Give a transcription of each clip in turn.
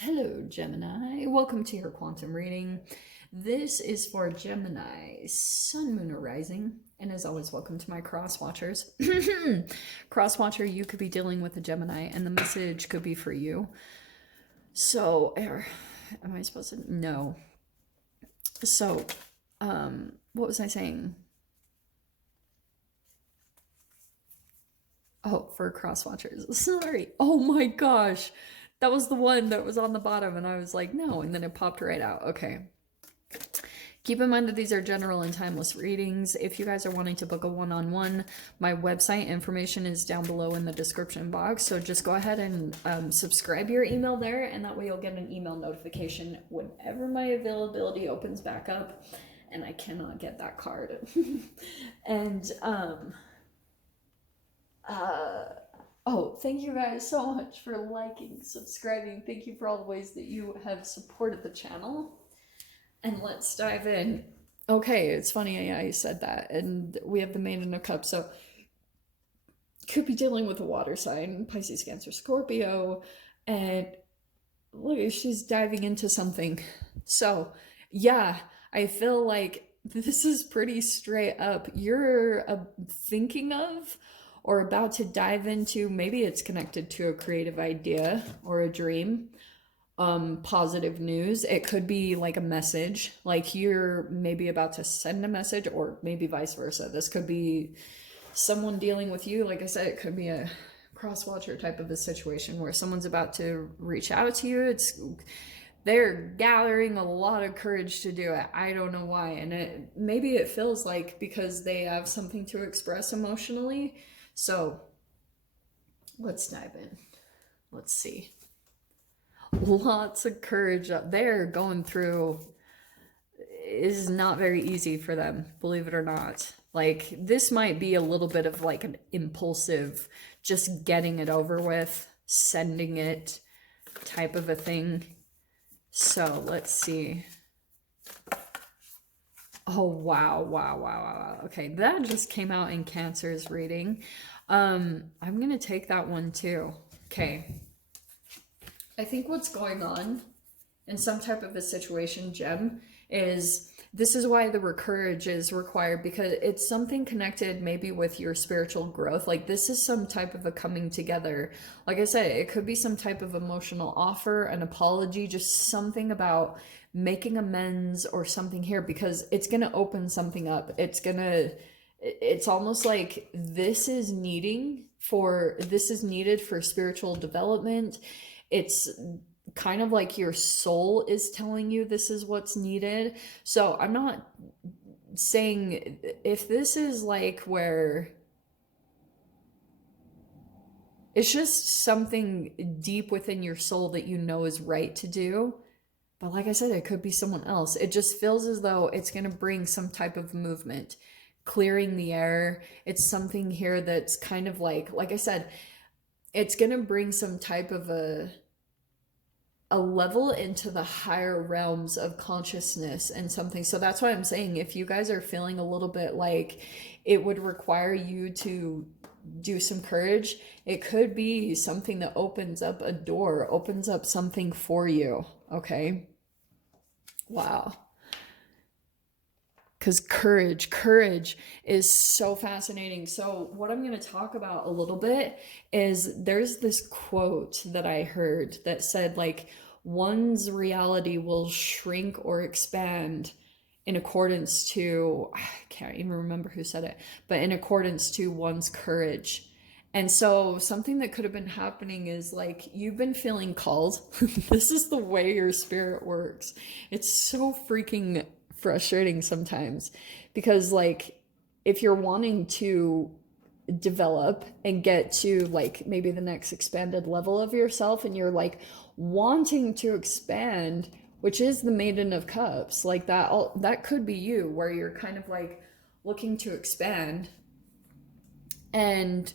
Hello, Gemini. Welcome to your quantum reading. This is for Gemini, Sun, Moon, or Rising. And as always, welcome to my cross watchers. Cross watcher, you could be dealing with a Gemini, and the message could be for you. So, am I supposed to? No. So, what was I saying? Oh, for cross watchers. Sorry. Oh my gosh. That was the one that was on the bottom, and I was like, no, and then it popped right out. Okay. Keep in mind that these are general and timeless readings. If you guys are wanting to book a one-on-one, my website information is down below in the description box. So just go ahead and subscribe your email there, and that way you'll get an email notification whenever my availability opens back up. And I cannot get that card. And oh, thank you guys so much for liking, subscribing. Thank you for all the ways that you have supported the channel. And let's dive in. Okay, it's funny I said that. And we have the Maiden of Cups. So could be dealing with a water sign, Pisces, Cancer, Scorpio. And look, she's diving into something. So yeah, I feel like this is pretty straight up. You're thinking of or about to dive into, maybe it's connected to a creative idea or a dream, positive news. It could be like a message, like you're maybe about to send a message, or maybe vice versa. This could be someone dealing with you. Like I said, it could be a cross watcher type of a situation where someone's about to reach out to you. They're gathering a lot of courage to do it. I don't know why. And maybe it feels like because they have something to express emotionally. So let's dive in. Let's see. Lots of courage up there. Going through is not very easy for them, believe it or not. Like, this might be a little bit of like an impulsive, just getting it over with, sending it type of a thing. So let's see. Oh, wow. Okay, that just came out in Cancer's reading. I'm going to take that one too. Okay. I think what's going on in some type of a situation, Gem, is this is why the courage is required, because it's something connected maybe with your spiritual growth. Like, this is some type of a coming together. Like I said, it could be some type of emotional offer, an apology, just something about making amends or something here, because it's going to open something up. It's almost like this is needed for spiritual development. It's kind of like your soul is telling you this is what's needed. So I'm not saying if this is like where it's just something deep within your soul that you know is right to do. But like I said, it could be someone else. It just feels as though it's going to bring some type of movement, clearing the air. It's something here that's kind of like I said, it's going to bring some type of a level into the higher realms of consciousness and something. So that's why I'm saying, if you guys are feeling a little bit like it would require you to do some courage, it could be something that opens up a door, opens up something for you. Okay. Wow. Because courage is so fascinating. So what I'm going to talk about a little bit is there's this quote that I heard that said, like, one's reality will shrink or expand in accordance to, I can't even remember who said it, but in accordance to one's courage. And so something that could have been happening is, like, you've been feeling called. This is the way your spirit works. It's so freaking frustrating sometimes, because like, if you're wanting to develop and get to like maybe the next expanded level of yourself, and you're like wanting to expand, which is the Maiden of Cups, like that could be you, where you're kind of like looking to expand, and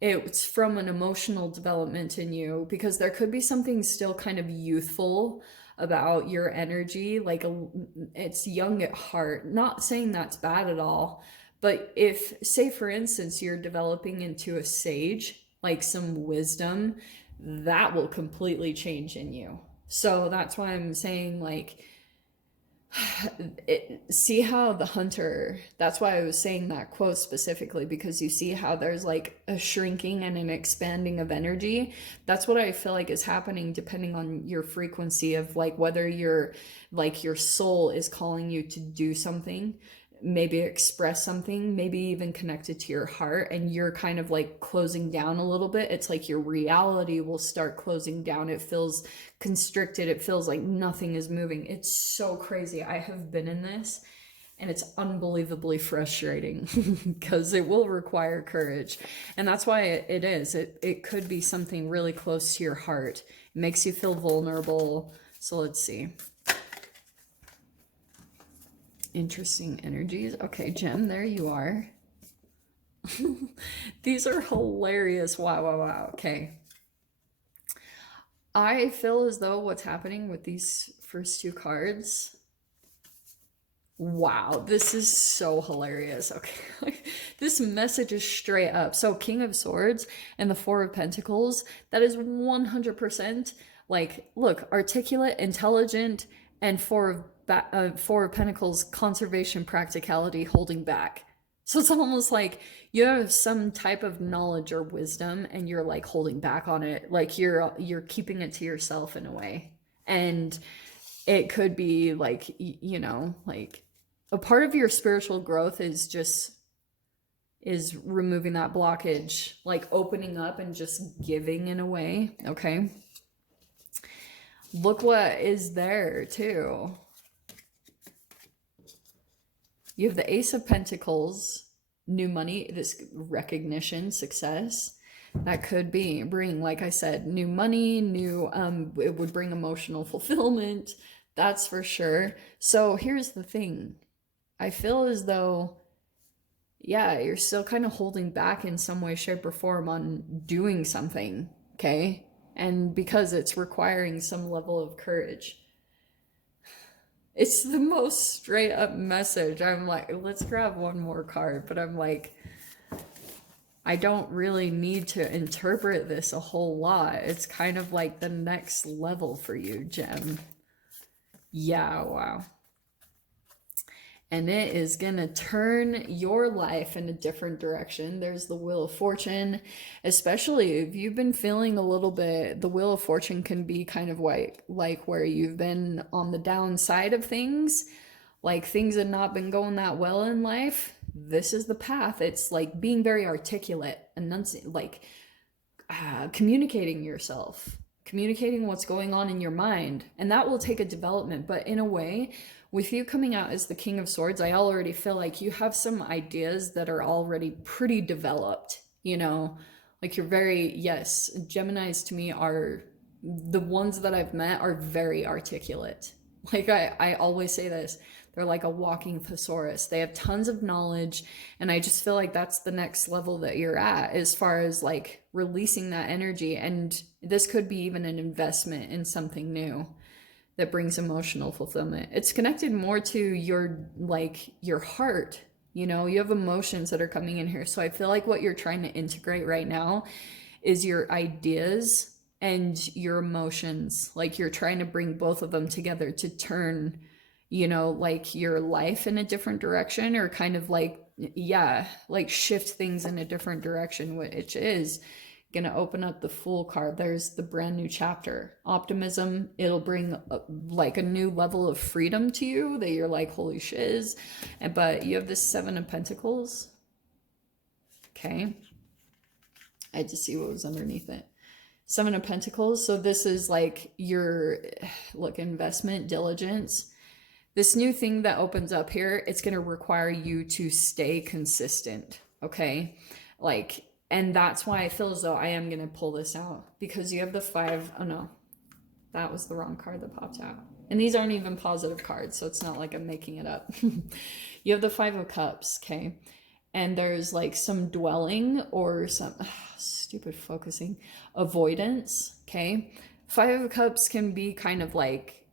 it's from an emotional development in you, because there could be something still kind of youthful about your energy. Like, it's young at heart. Not saying that's bad at all, but if, say for instance, you're developing into a sage, like some wisdom, that will completely change in you. So that's why I'm saying, like, see how the hunter, that's why I was saying that quote specifically, because you see how there's like a shrinking and an expanding of energy. That's what I feel like is happening depending on your frequency of like whether you're like your soul is calling you to do something, maybe express something, maybe even connected to your heart, and you're kind of like closing down a little bit. It's like your reality will start closing down. It feels constricted. It feels like nothing is moving. It's so crazy. I have been in this and it's unbelievably frustrating because it will require courage. And that's why it is. It could be something really close to your heart. It makes you feel vulnerable. So let's see. Interesting energies. Okay, Jem, there you are. These are hilarious. Wow, wow, wow. Okay. I feel as though what's happening with these first two cards. Wow, this is so hilarious. Okay. This message is straight up. So King of Swords and the Four of Pentacles, that is 100% like, look, articulate, intelligent, and Four of Pentacles, conservation, practicality, holding back. So it's almost like you have some type of knowledge or wisdom and you're like holding back on it. Like you're keeping it to yourself in a way. And it could be like, you know, like a part of your spiritual growth is removing that blockage, like opening up and just giving in a way. Okay. Look what is there too. You have the Ace of Pentacles, new money, this recognition, success. That could bring, like I said, new money, it would bring emotional fulfillment. That's for sure. So here's the thing. I feel as though, yeah, you're still kind of holding back in some way, shape, or form on doing something, okay? And because it's requiring some level of courage. It's the most straight up message. I'm like, let's grab one more card, but I'm like, I don't really need to interpret this a whole lot. It's kind of like the next level for you, Jem. Yeah, wow. And it is going to turn your life in a different direction. There's the Wheel of Fortune, especially if you've been feeling a little bit, the Wheel of Fortune can be kind of like where you've been on the downside of things, like things have not been going that well in life. This is the path. It's like being very articulate, communicating yourself, communicating what's going on in your mind. And that will take a development, but in a way, with you coming out as the King of Swords, I already feel like you have some ideas that are already pretty developed, you know, like you're very, yes, Geminis to me are, the ones that I've met are very articulate. Like I always say this, they're like a walking thesaurus. They have tons of knowledge. And I just feel like that's the next level that you're at as far as like releasing that energy. And this could be even an investment in something new that brings emotional fulfillment. It's connected more to your heart. You know, you have emotions that are coming in here. So I feel like what you're trying to integrate right now is your ideas and your emotions. Like you're trying to bring both of them together to turn, you know, like your life in a different direction, or kind of like, yeah, like shift things in a different direction, which is gonna open up the Fool card. There's the brand new chapter, optimism. It'll bring like a new level of freedom to you that you're like, holy shiz. But you have this Seven of Pentacles. Okay, I had to see what was underneath it. Seven of Pentacles. So this is like your investment, diligence. This new thing that opens up here, it's going to require you to stay consistent. Okay, like, and that's why I feel as though I am going to pull this out, because you have the five. Oh no, that was the wrong card that popped out. And these aren't even positive cards, so it's not like I'm making it up. You have the Five of Cups, okay? And there's like some dwelling or some stupid focusing, avoidance, okay? Five of Cups can be kind of like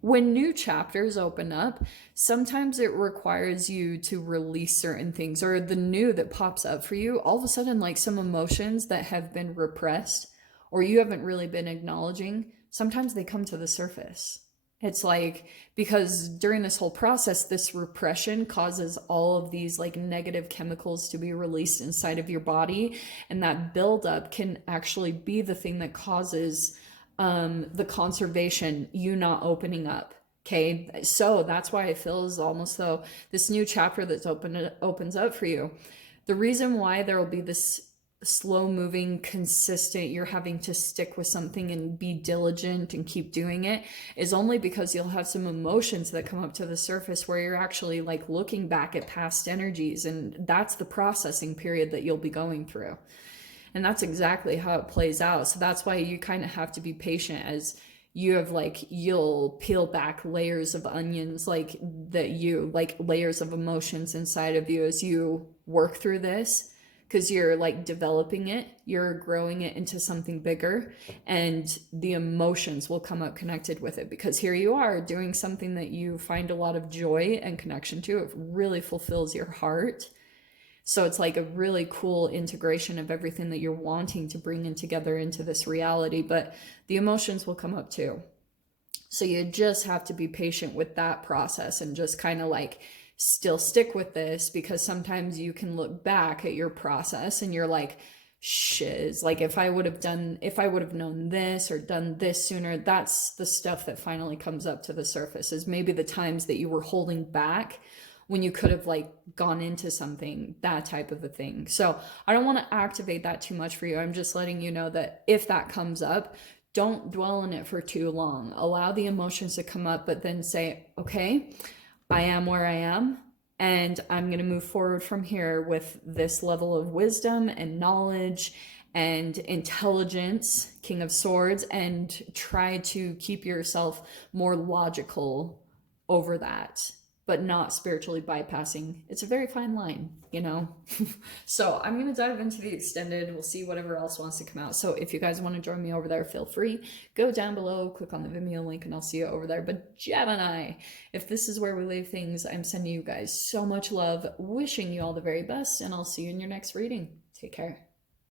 when new chapters open up, sometimes it requires you to release certain things, or the new that pops up for you. All of a sudden, like some emotions that have been repressed or you haven't really been acknowledging, sometimes they come to the surface. It's like, because during this whole process, this repression causes all of these like negative chemicals to be released inside of your body. And that buildup can actually be the thing that causes the conservation, you not opening up. Okay. So that's why it feels almost though this new chapter that's opens up for you. The reason why there will be this slow moving, consistent, you're having to stick with something and be diligent and keep doing it, is only because you'll have some emotions that come up to the surface where you're actually like looking back at past energies, and that's the processing period that you'll be going through. And that's exactly how it plays out. So that's why you kind of have to be patient, as you have like, you'll peel back layers of onions, like that, you like layers of emotions inside of you as you work through this, because you're like developing it, you're growing it into something bigger, and the emotions will come up connected with it, because here you are doing something that you find a lot of joy and connection to. It really fulfills your heart. So it's like a really cool integration of everything that you're wanting to bring in together into this reality, but the emotions will come up too. So you just have to be patient with that process and just kind of like still stick with this, because sometimes you can look back at your process and you're like, shiz, like if I would have known this or done this sooner. That's the stuff that finally comes up to the surface, is maybe the times that you were holding back when you could have like gone into something, that type of a thing. So I don't want to activate that too much for you. I'm just letting you know that if that comes up, don't dwell on it for too long. Allow the emotions to come up, but then say, okay, I am where I am, and I'm going to move forward from here with this level of wisdom and knowledge and intelligence, King of Swords, and try to keep yourself more logical over that, but not spiritually bypassing. It's a very fine line, you know? So I'm going to dive into the extended. We'll see whatever else wants to come out. So if you guys want to join me over there, feel free. Go down below, click on the Vimeo link, and I'll see you over there. But Gemini, if this is where we leave things, I'm sending you guys so much love, wishing you all the very best, and I'll see you in your next reading. Take care.